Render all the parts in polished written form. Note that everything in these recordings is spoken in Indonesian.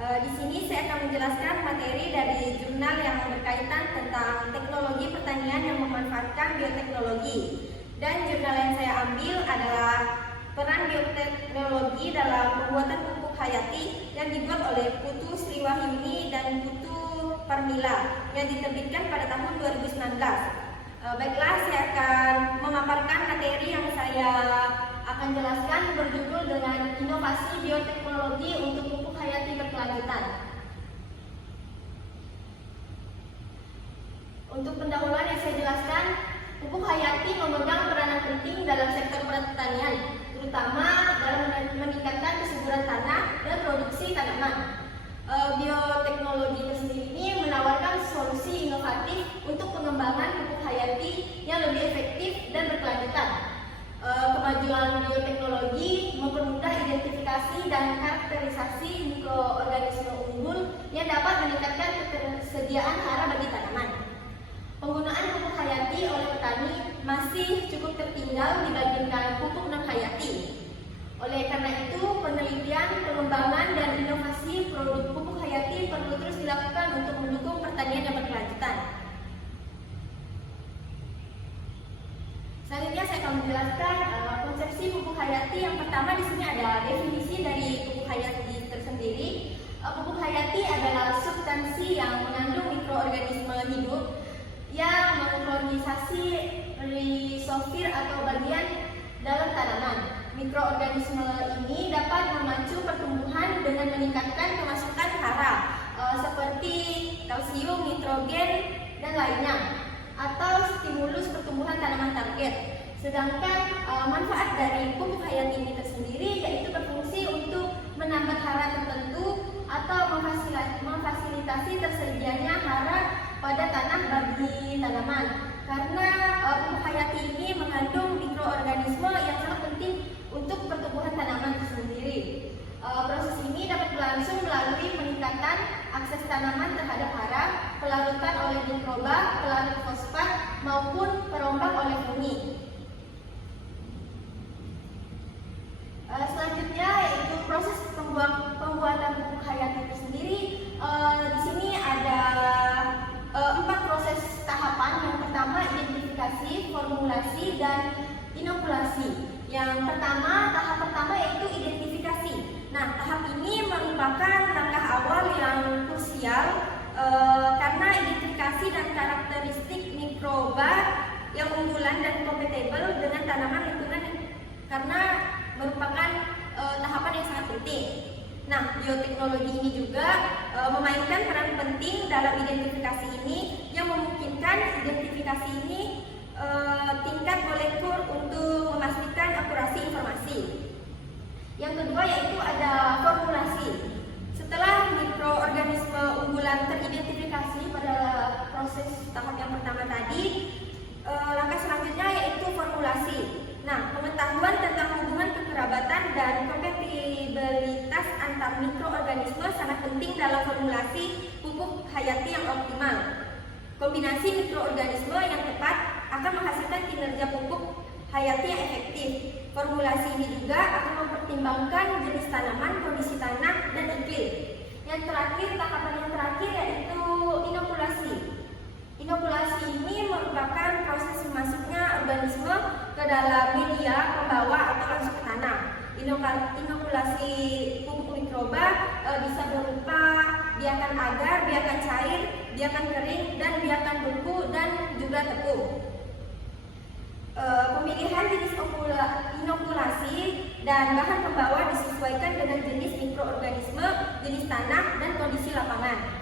Di sini saya akan menjelaskan materi dari jurnal yang berkaitan tentang teknologi pertanian yang memanfaatkan bioteknologi. Dan jurnal yang saya ambil adalah peran bioteknologi dalam pembuatan pupuk hayati yang dibuat oleh Putu Sriwahyuni dan Putu Parmila yang diterbitkan pada tahun 2019. Baiklah, saya akan memaparkan materi yang saya akan jelaskan berjudul dengan inovasi bioteknologi untuk pupuk hayati berkelanjutan. Untuk pendahuluan yang saya jelaskan, pupuk hayati memegang peranan penting dalam sektor pertanian, terutama dalam meningkatkan kesuburan tanah dan produksi tanaman. Bioteknologi tersendiri ini menawarkan solusi inovatif untuk pengembangan pupuk hayati yang lebih efektif dan berkelanjutan. Kemajuan bioteknologi mempermudah identifikasi dan karakterisasi mikroorganisme unggul yang dapat meningkatkan ketersediaan hara bagi tanaman. Penggunaan pupuk hayati oleh petani masih cukup tertinggal dibandingkan pupuk non-hayati. Oleh karena itu, penelitian, pengembangan, dan inovasi produk pupuk hayati perlu terus dilakukan untuk mendukung pertanian yang berkelanjutan. Selanjutnya saya akan menjelaskan konsepsi pupuk hayati. Yang pertama di sini ada definisi dari pupuk hayati tersendiri. Pupuk hayati adalah substansi yang mengandung mikroorganisme hidup yang mengkolonisasi rizofil atau bagian dalam tanaman. Mikroorganisme ini dapat memacu pertumbuhan dengan meningkatkan kemasukan hara seperti kalsium, nitrogen, dan lainnya, atau stimulus pertumbuhan tanaman target. Sedangkan manfaat dari pupuk hayati ini tersendiri yaitu berfungsi untuk menambah hara tertentu atau memfasilitasi tersedianya hara pada tanah bagi tanaman. Karena pupuk hayati ini mengandung mikroorganisme yang sangat penting untuk pertumbuhan tanaman itu sendiri. Proses ini dapat berlangsung melalui peningkatan akses tanaman terhadap hara, pelarutan oleh mikroba, pelarut fosfat, maupun perombak oleh fungi. Selanjutnya yaitu proses pembuatan pupuk hayati itu sendiri. Di sini ada 4 proses tahapan. Yang pertama identifikasi, formulasi, dan inokulasi. Yang pertama, tahap pertama yaitu identifikasi. Nah, tahap ini merupakan langkah awal yang krusial karena identifikasi dan karakteristik mikroba yang unggulan dan kompatibel dengan tanaman lingkungan karena merupakan tahapan yang sangat penting. Nah, bioteknologi ini juga memainkan peran penting dalam identifikasi ini yang memungkinkan identifikasi ini tingkat molekul untuk memastikan akurasi informasi. Yang kedua yaitu ada formulasi. Setelah mikroorganisme unggulan teridentifikasi pada proses tahap yang pertama tadi, langkah selanjutnya yaitu formulasi. Nah, pengetahuan tentang hubungan kekerabatan dan kompatibilitas antar mikroorganisme sangat penting dalam formulasi pupuk hayati yang optimal. Kombinasi mikroorganisme yang tepat akan menghasilkan kinerja pupuk hayati yang efektif. Formulasi ini juga akan mempertimbangkan jenis tanaman, kondisi tanah, dan iklim. Yang terakhir, tahapan yang terakhir yaitu inokulasi. Inokulasi ini merupakan proses masuknya organisme ke dalam media pembawa atau langsung ke tanah. Inokulasi pupuk mikroba bisa berupa biakan agar, biakan cair, biakan kering, dan biakan beku, dan juga tepung. Pemilihan jenis inokulasi dan bahan pembawa disesuaikan dengan jenis mikroorganisme, jenis tanah, dan kondisi lapangan.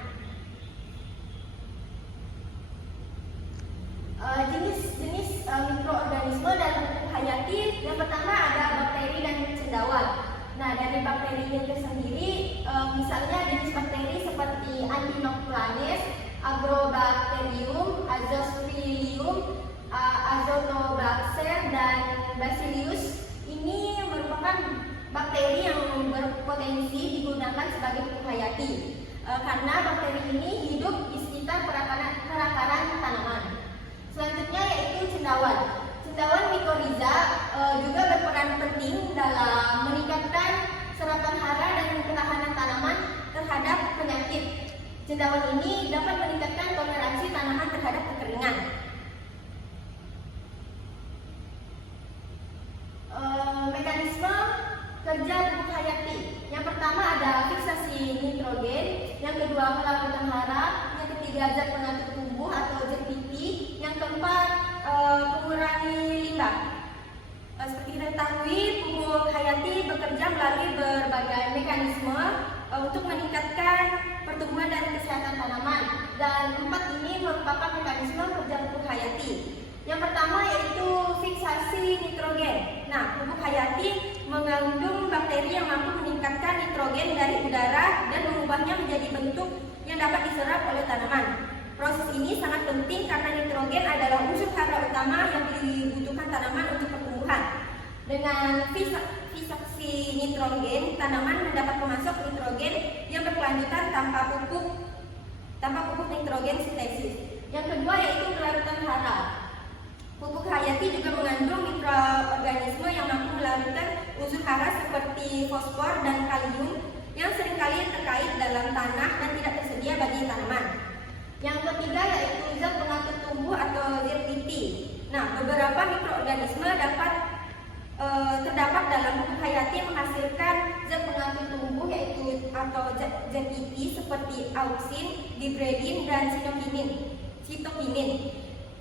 Jenis mikroorganisme dalam pupuk hayati, yang pertama ada bakteri dan cendawan. Nah, dari bakteri itu sendiri, misalnya jenis bakteri seperti Antinoculanes, Agrobacterium, Azosphyllum, Azotobacter, dan Bacillus. Ini merupakan bakteri yang berpotensi digunakan sebagai pupuk hayati karena bakteri ini hidup di sekitar perakaran tanaman. Selanjutnya yaitu cendawan. Cendawan mycorrhiza juga berperan penting dalam meningkatkan seratan hara dan ketahanan tanaman terhadap Cendawan ini dapat meningkatkan toleransi tanaman terhadap kekeringan. Mekanisme kerja pupuk hayati. Yang pertama ada fiksasi nitrogen, yang kedua pelarutan hara, yang ketiga zat pengatur tumbuh atau ZPT, yang keempat pengurangi limbah. Seperti kita ketahui, pupuk hayati bekerja melalui berbagai mekanisme untuk meningkatkan pertumbuhan dan kesehatan tanaman, dan empat ini merupakan mekanisme kerja pupuk hayati. Yang pertama yaitu fiksasi nitrogen. Nah, pupuk hayati mengandung bakteri yang mampu meningkatkan nitrogen dari udara dan mengubahnya menjadi bentuk yang dapat diserap oleh tanaman. Proses ini sangat penting karena nitrogen adalah unsur hara utama yang dibutuhkan tanaman untuk pertumbuhan. Dengan fiksasi nitrogen, tanaman mendapat pemasok nitrogen yang berkelanjutan tanpa pupuk nitrogen sintesis. Yang kedua yaitu pelarutan hara. Pupuk hayati juga mengandung mikroorganisme yang mampu melarutkan unsur hara seperti fosfor dan kalium yang seringkali terkait dalam tanah dan tidak tersedia bagi tanaman. Yang ketiga yaitu zat pengatur tumbuh atau ZPT. Nah, beberapa mikroorganisme terdapat dalam pupuk hayati menghasilkan zat pengatur tumbuh yaitu atau ZPT seperti auksin, dibredin, dan sitokinin.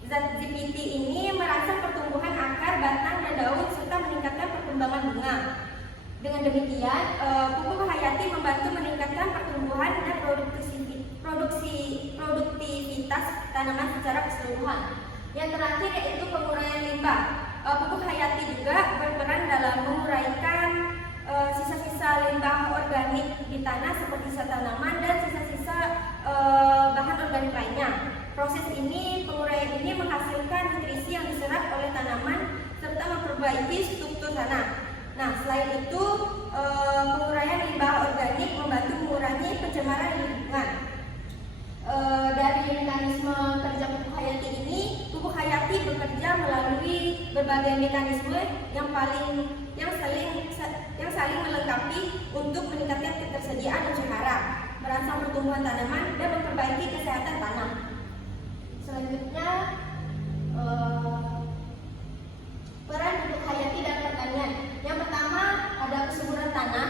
Zat ZPT ini merangsang pertumbuhan akar, batang, dan daun serta meningkatkan perkembangan bunga. Dengan demikian, pupuk hayati membantu meningkatkan pertumbuhan dan produktivitas tanaman secara keseluruhan. Yang terakhir yaitu penguraian limbah. Pupuk hayati juga berperan dalam menguraikan sisa-sisa limbah organik di tanah seperti sisa tanaman dan sisa-sisa bahan organik lainnya. Proses ini, penguraian ini menghasilkan nutrisi yang diserap oleh tanaman serta memperbaiki struktur tanah. Nah, selain itu, penguraian limbah organik membantu mengurangi pencemaran lingkungan. Dari mekanisme kerja pupuk hayati ini, pupuk hayati bekerja melalui berbagai mekanisme yang saling melengkapi untuk meningkatkan ketersediaan unsur hara, merangsang pertumbuhan tanaman, dan memperbaiki kesehatan tanah. Selanjutnya, peran pupuk hayati dalam pertanian. Yang pertama ada kesuburan tanah.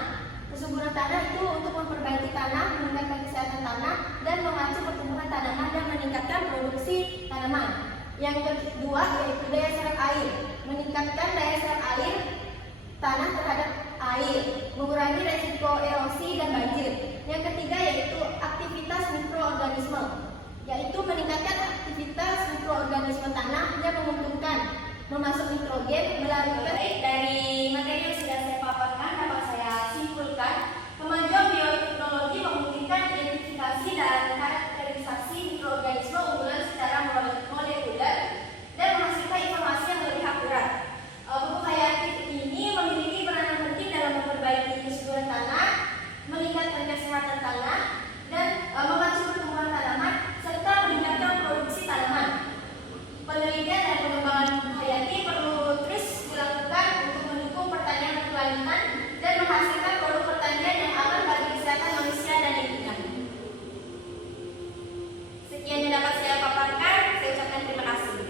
Kesuburan tanah itu untuk memperbaiki tanah, meningkatkan kesehatan tanah, dan memacu pertumbuhan tanaman dan meningkatkan produksi tanaman. Yang kedua yaitu daya serap air. Meningkatkan daya serap air tanah terhadap air, mengurangi resiko erosi dan banjir. Yang ketiga yaitu aktivitas mikroorganisme, yaitu meningkatkan aktivitas mikroorganisme tanah yang menguntungkan memasuk nitrogen melalui dari materi yang sudah saya paparkan dapat saya simpulkan kemajuan bioteknologi memungkinkan identifikasi dan karakterisasi mikroorganisme unggulan secara molekuler dan menghasilkan informasi yang lebih akurat. Pupuk hayati ini memiliki peranan penting dalam memperbaiki kesuburan tanah, meningkatkan kesehatan tanah, dan memacu pertumbuhan tanaman serta meningkatkan produksi tanaman. Penelitian dan pengembangan pupuk hayati perlu terus dilakukan untuk mendukung pertanian berkelanjutan dan menghasilkan produk pertanian yang aman bagi kesehatan manusia dan lingkungan. Sekian yang dapat saya paparkan, saya ucapkan terima kasih.